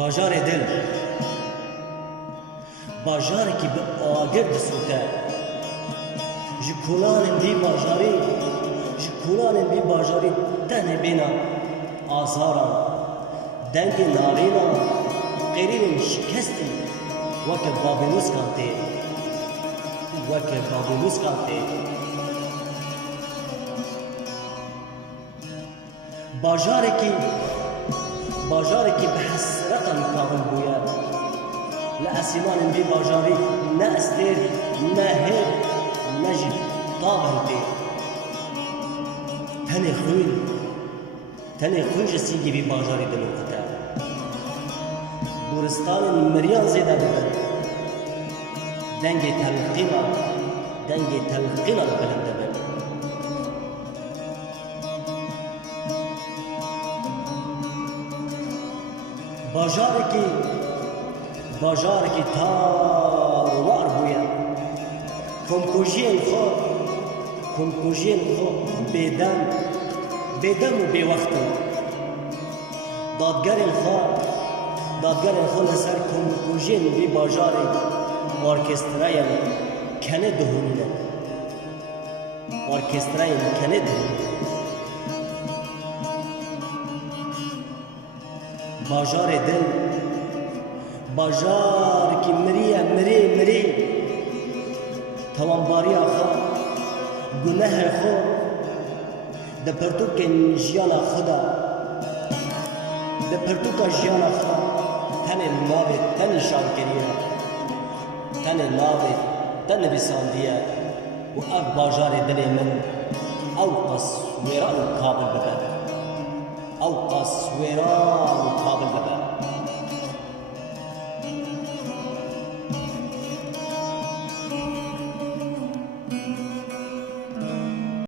باجار دل باجاری که به آگر دسوته جکولان بی باجاری جکولان بی باجاری تنه بینا آزارا دنگ نالینا قیرین شکستی وکه بابلوس کانته وکه بابلوس کانته باجاری که به حسرتم کامل بوید لأسیمان بی باجاری نه استیر نه هیر نه جی طابه تی تنه خوی جسیگی بی باجاری دلو کتا بورستان مریان زیده ببن دنگ تلقینا بلند ببن باجاری که تاروار بوید کمکوژین خو بیدم و بیوقتم دادگرین خو لسر کمکوژین بی باجاری ارکسترایم کنه دهونیده باجار دل باجار کی مری توانباری آخا گناه خو ده پرتوک جیانا خدا تن شان کریه تن بساندیه و اف باجار دل من او تصویران قابل ببن